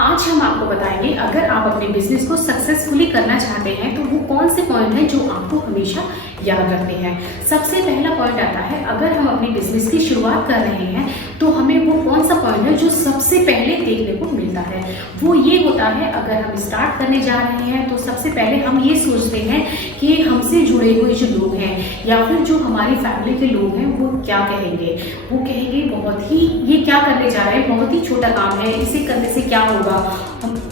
आज हम आपको बताएंगे अगर आप अपने बिजनेस को सक्सेसफुली करना चाहते हैं तो वो कौन से पॉइंट हैं जो आपको हमेशा याद रखने हैं। सबसे पहला पॉइंट आता है, अगर हम अपने बिजनेस की शुरुआत कर रहे हैं तो हमें वो कौन सा पॉइंट है जो सबसे पहले देखने को मिलता है। वो ये होता है, अगर हम स्टार्ट करने जा रहे हैं तो सबसे पहले हम ये सोचते हैं कि हमसे जुड़े हुए जो लोग हैं या फिर जो हमारी फैमिली के लोग हैं वो क्या कहेंगे। वो कहेंगे बहुत ही, ये क्या करने जा रहे हैं, बहुत ही छोटा काम है, इसे करने से क्या होगा।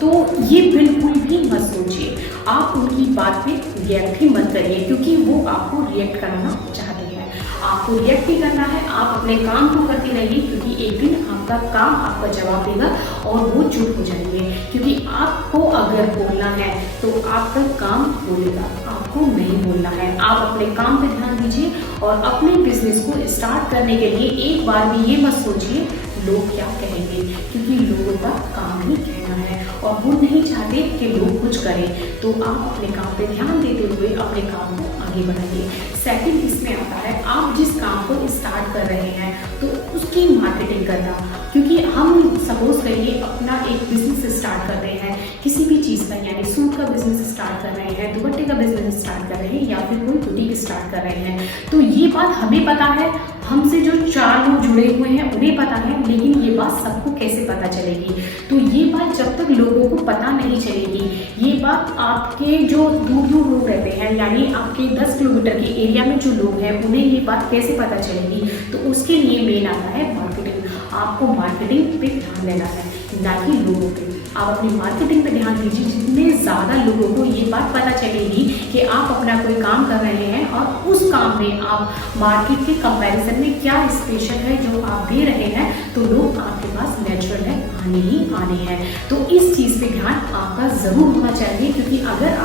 तो ये बिल्कुल भी मत सोचिए, आप उनकी बात पे रिएक्ट ही मत करिए, क्योंकि वो आपको रिएक्ट कराना चाहते हैं। आपको रिएक्ट ही करना है, आप अपने काम को करते रहिए, क्योंकि एक दिन आपका काम आपका जवाब देगा और वो चुप हो जाएंगे। क्योंकि आपको अगर बोलना है तो आपका काम बोलेगा, आपको नहीं बोलना है। आप अपने काम पे ध्यान दीजिए और अपने बिजनेस को स्टार्ट करने के लिए एक बार भी ये मत सोचिए लोग क्या कहेंगे, क्योंकि लोगों का काम ही कहना है और वो नहीं चाहते कि लोग कुछ करें। तो आप अपने काम पे ध्यान देते हुए अपने काम को आगे बढ़ाइए। सेकंड इसमें आता है, आप जिस काम को स्टार्ट कर रहे हैं तो उसकी मार्केटिंग करना। क्योंकि हम सपोज करिए अपना एक बिजनेस स्टार्ट कर रहे हैं, किसी भी चीज़ का, यानी सूट का बिजनेस स्टार्ट कर रहे हैं, दुपट्टे का बिजनेस स्टार्ट कर रहे हैं या फिर कोई बुटीक स्टार्ट कर रहे हैं, तो ये बात हमें पता है, हमसे जो 4 लोग जुड़े हुए हैं उन्हें पता है, लेकिन ये बात सबको कैसे पता चलेगी। तो ये बात जब तक लोगों को पता नहीं चलेगी, ये बात आपके जो दूर दूर लोग रहते हैं, यानी आपके 10 किलोमीटर के एरिया में जो लोग हैं उन्हें ये बात कैसे पता चलेगी। तो उसके लिए मेन आता है मार्केटिंग। आपको मार्केटिंग पे ध्यान देना है, ना कि लोगों पे। आप अपनी मार्केटिंग पे ध्यान दीजिए, जितने ज़्यादा लोगों को ये बात पता चलेगी कि आप अपना कोई काम कर रहे हैं और उस काम में आप मार्केट के कंपैरिजन में क्या स्पेशल है जो आप दे रहे हैं, तो लोग आपके पास नेचुरल है, आने ही आने हैं। तो इस चीज़ पे ध्यान आपका ज़रूर होना चाहिए, क्योंकि अगर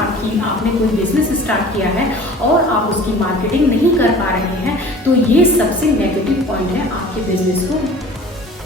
आपने कोई बिजनेस स्टार्ट किया है और आप उसकी मार्केटिंग नहीं कर पा रहे हैं तो ये सबसे नेगेटिव पॉइंट है आपके बिजनेस को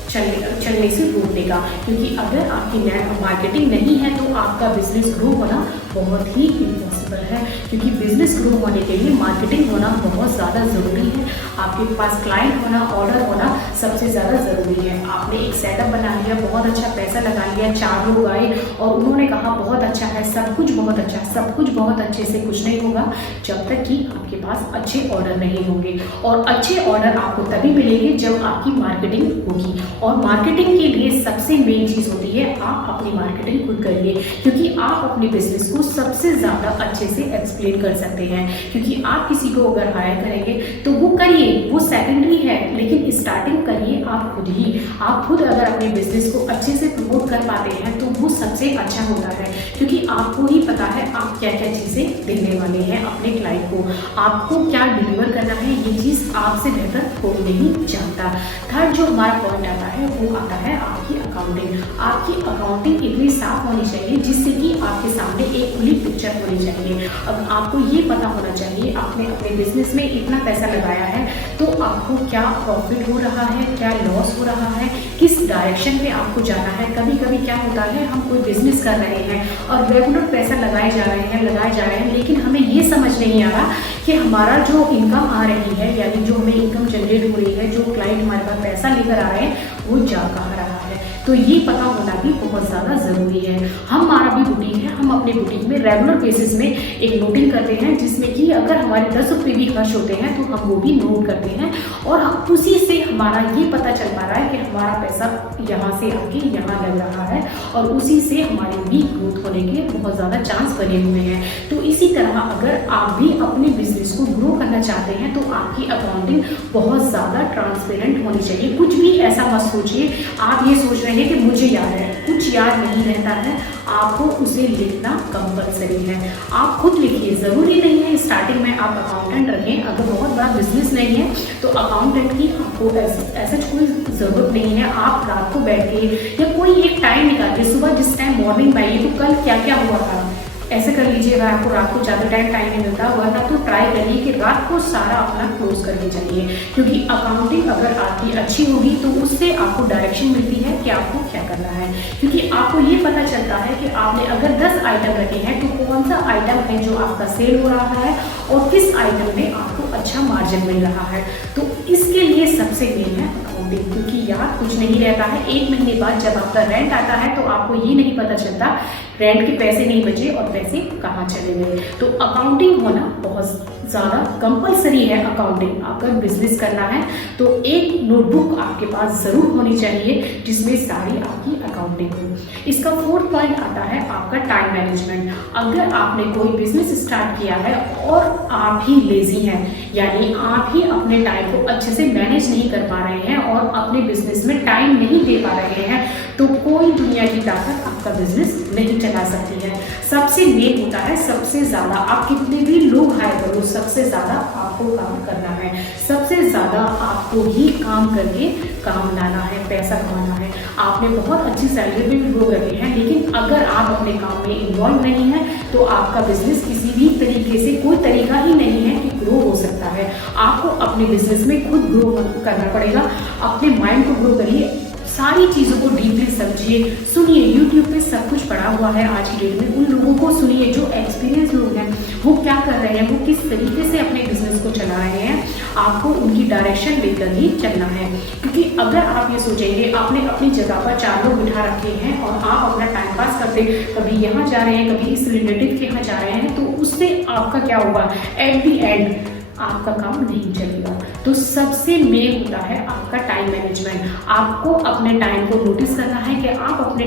चलने से रोकने का। क्योंकि अगर आपकी मार्केटिंग नहीं है तो आपका बिजनेस ग्रो होना बहुत ही इम्पॉसिबल है, क्योंकि बिजनेस ग्रो होने के लिए मार्केटिंग होना बहुत ज़्यादा ज़रूरी है। आपके पास क्लाइंट होना, ऑर्डर होना सबसे ज़्यादा ज़रूरी है। आपने एक सेटअप बना लिया, बहुत अच्छा पैसा लगा लिया, 4 लोग आए और उन्होंने कहा बहुत अच्छा है, सब कुछ बहुत अच्छा है, सब कुछ बहुत अच्छे से कुछ नहीं होगा जब तक कि आपके पास अच्छे ऑर्डर नहीं होंगे। और अच्छे ऑर्डर आपको तभी मिलेंगे जब आपकी मार्केटिंग होगी। और मार्केटिंग के लिए सबसे मेन चीज़ होती है, आप अपनी मार्केटिंग खुद करिए, क्योंकि आप अपने बिजनेस को सबसे ज़्यादा अच्छे से एक्सप्लेन कर सकते हैं। क्योंकि आप किसी को अगर हायर करेंगे तो वो करिए, वो सेकेंडरी है, लेकिन स्टार्टिंग करिए आप खुद ही। आप खुद अगर अपने बिजनेस को अच्छे से प्रमोट कर पाते हैं तो वो सबसे अच्छा होता है, क्योंकि आपको ही पता है आप क्या क्या चीज़ें देने वाले हैं अपने क्लाइंट को, आपको क्या डिलीवर करना है, ये चीज़ आपसे बेहतर कोई नहीं जानता। थर्ड जो हमारा पॉइंट आता है वो आता है आपकी अकाउंटिंग। आपकी अकाउंटिंग इतनी साफ होनी चाहिए जिससे कि आपके सामने एक खुली पिक्चर होनी चाहिए। अब आपको ये पता होना चाहिए आपने अपने बिजनेस में इतना पैसा लगाया है तो आपको क्या प्रॉफिट हो रहा है, क्या लॉस हो रहा है, किस डायरेक्शन में आपको जाना है। कभी कभी क्या होता है, हम कोई बिजनेस कर रहे हैं और रेगुलर पैसा लगाए जा रहे हैं, लेकिन हमें ये समझ नहीं आ रहा कि हमारा जो इनकम आ रही है, यानी जो हमें इनकम जनरेट हो रही है, जो क्लाइंट हमारे पास पैसा लेकर आ रहे हैं वो जा कहाँ रहा है। तो ये पता होना भी बहुत ज़्यादा ज़रूरी है। हमारा भी बुटीक है, हम अपने बुटीक में रेगुलर बेसिस में एक नोटिंग करते हैं, जिसमें कि अगर हमारे 10 रुपये भी खर्च होते हैं तो हम वो भी नोट करते हैं और हम उसी से हमारा ये पता चल पा रहा है कि हमारा पैसा यहाँ से आके यहाँ लग रहा है और उसी से हमारी भी ग्रोथ होने के बहुत ज़्यादा चांस बने हुए हैं। तो इसी तरह अगर आप भी अपने बिजनेस को ग्रो करना चाहते हैं तो आपकी अकाउंटिंग बहुत ज़्यादा ट्रांसपेरेंट होनी चाहिए। कुछ भी ऐसा मत सोचिए आप ये सोच रहे हैं कि मुझे याद है, कुछ याद नहीं रहता है, आपको उसे लिखना कंपलसरी है। आप खुद लिखिए, ज़रूरी नहीं है स्टार्टिंग में आप अकाउंटेंट रखें। अगर बहुत बड़ा बिजनेस नहीं है तो अकाउंटेंट की आपको ऐसा कोई ज़रूरत नहीं है। आप रात को बैठ के या कोई एक टाइम निकालिए, सुबह जिस टाइम मॉर्निंग में आइए तो कल क्या क्या हुआ था ऐसे कर लीजिएगा। आपको रात को ज़्यादा टाइम नहीं मिलता हुआ था तो ट्राई करिए कि रात को सारा अपना क्लोज करके जाइए, क्योंकि अकाउंटिंग अगर आपकी अच्छी होगी तो उससे आपको डायरेक्शन मिलती है कि आपको क्या करना है। क्योंकि आपको ये पता चलता है कि आपने अगर 10 आइटम रखे हैं तो कौन सा आइटम है जो आपका सेल हो रहा है और किस आइटम में आपको अच्छा मार्जिन मिल रहा है। तो इसके लिए सबसे मेन है अकाउंटिंग, क्योंकि याद कुछ नहीं रहता है। 1 महीने बाद जब आपका रेंट आता है तो आपको ये नहीं पता चलता रेंट के पैसे नहीं बचे और पैसे कहाँ चले गए। तो अकाउंटिंग होना बहुत ज़्यादा कंपलसरी है। अकाउंटिंग अगर बिजनेस करना है तो एक नोटबुक आपके पास ज़रूर होनी चाहिए जिसमें सारी आपकी अकाउंटिंग हो। इसका 4th पॉइंट आता है आपका टाइम मैनेजमेंट। अगर आपने कोई बिजनेस स्टार्ट किया है और आप ही लेजी हैं, यानी आप ही अपने टाइम को अच्छे से मैनेज नहीं कर पा रहे हैं और अपने बिजनेस में टाइम नहीं दे पा रहे हैं, तो कोई दुनिया की ताकत आपका बिजनेस नहीं चला सकती है। सबसे मेन होता है सबसे ज़्यादा आप कितने भी लोग हायर करो, सबसे ज़्यादा आपको काम करना है, सबसे ज़्यादा आपको ही काम करके काम लाना है, पैसा कमाना है। आपने बहुत अच्छी सैलरी भी लोग रखे हैं, लेकिन अगर आप अपने काम में इन्वॉल्व नहीं हैं तो आपका बिजनेस किसी भी तरीके से कोई तरीका ही नहीं है कि ग्रो हो सकता है। आपको अपने बिजनेस में खुद ग्रो करना पड़ेगा। अपने माइंड को ग्रो करिए, सारी चीज़ों को डीपली समझिए, सुनिए। यूट्यूब पे सब कुछ पड़ा हुआ है आज की डेट में। उन लोगों को सुनिए जो एक्सपीरियंस लोग हैं, वो क्या कर रहे हैं, वो किस तरीके से अपने बिजनेस को चला रहे हैं। आपको उनकी डायरेक्शन लेकर ही चलना है, क्योंकि अगर आप ये सोचेंगे आपने अपनी जगह पर 4 लोग बिठा रखे हैं और आप अपना टाइम पास करते कभी यहाँ जा रहे हैं कभी इस रिलेटिव के यहाँ जा रहे हैं, तो उससे आपका क्या होगा, एट दी एंड आपका काम नहीं चलेगा। तो सबसे मेन होता है आपका टाइम मैनेजमेंट। आपको अपने टाइम को नोटिस करना है कि आप अपने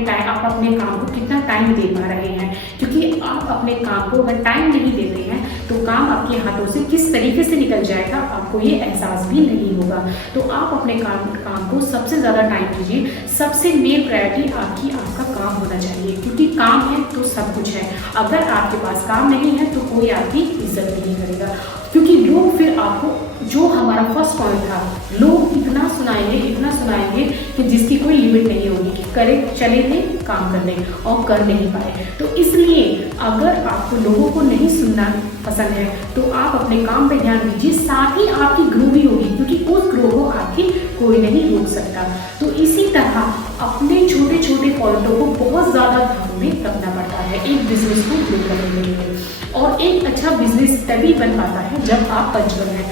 काम को कितना टाइम दे पा रहे हैं, क्योंकि आप अपने काम को अगर टाइम नहीं देते हैं तो काम आपके हाथों से किस तरीके से निकल जाएगा आपको ये एहसास भी नहीं होगा। तो आप अपने काम को सबसे ज़्यादा टाइम दीजिए। सबसे मेन प्रायोरिटी आपका काम होना चाहिए, क्योंकि काम है तो सब कुछ है। अगर आपके पास काम नहीं है तो कोई आपकी इज्जत नहीं करेगा, क्योंकि लोग फिर आपको, जो हमारा फर्स्ट पॉइंट था, लोग इतना सुनाएंगे कि जिसकी कोई लिमिट नहीं होगी कि करे चले थे काम करने और कर नहीं पाए। तो इसलिए अगर आपको लोगों को नहीं सुनना पसंद है तो आप अपने काम पे ध्यान दीजिए, साथ ही आपकी ग्रो भी होगी, क्योंकि उस ग्रो को आपकी कोई नहीं रोक सकता। तो इसी तरह अपने छोटे छोटे पॉइंटों को बहुत ज़्यादा ध्यान में रखना पड़ता है एक बिजनेस को ग्रो करने के लिए। और एक अच्छा बिजनेस तभी बन पाता है जब आप पंचुअल हैं।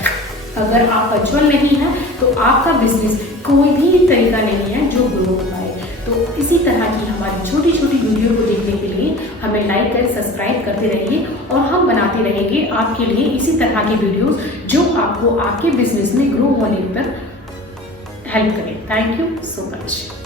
अगर आप पंचुअल नहीं हैं तो आपका बिजनेस कोई भी तरीका नहीं है जो ग्रो हो पाए। तो इसी तरह की हमारी छोटी छोटी वीडियो को देखने के लिए हमें लाइक कर सब्सक्राइब करते रहिए, और हम बनाते रहेंगे आपके लिए इसी तरह की वीडियोस जो आपको आपके बिजनेस में ग्रो होने पर हेल्प करें। Thank you so much.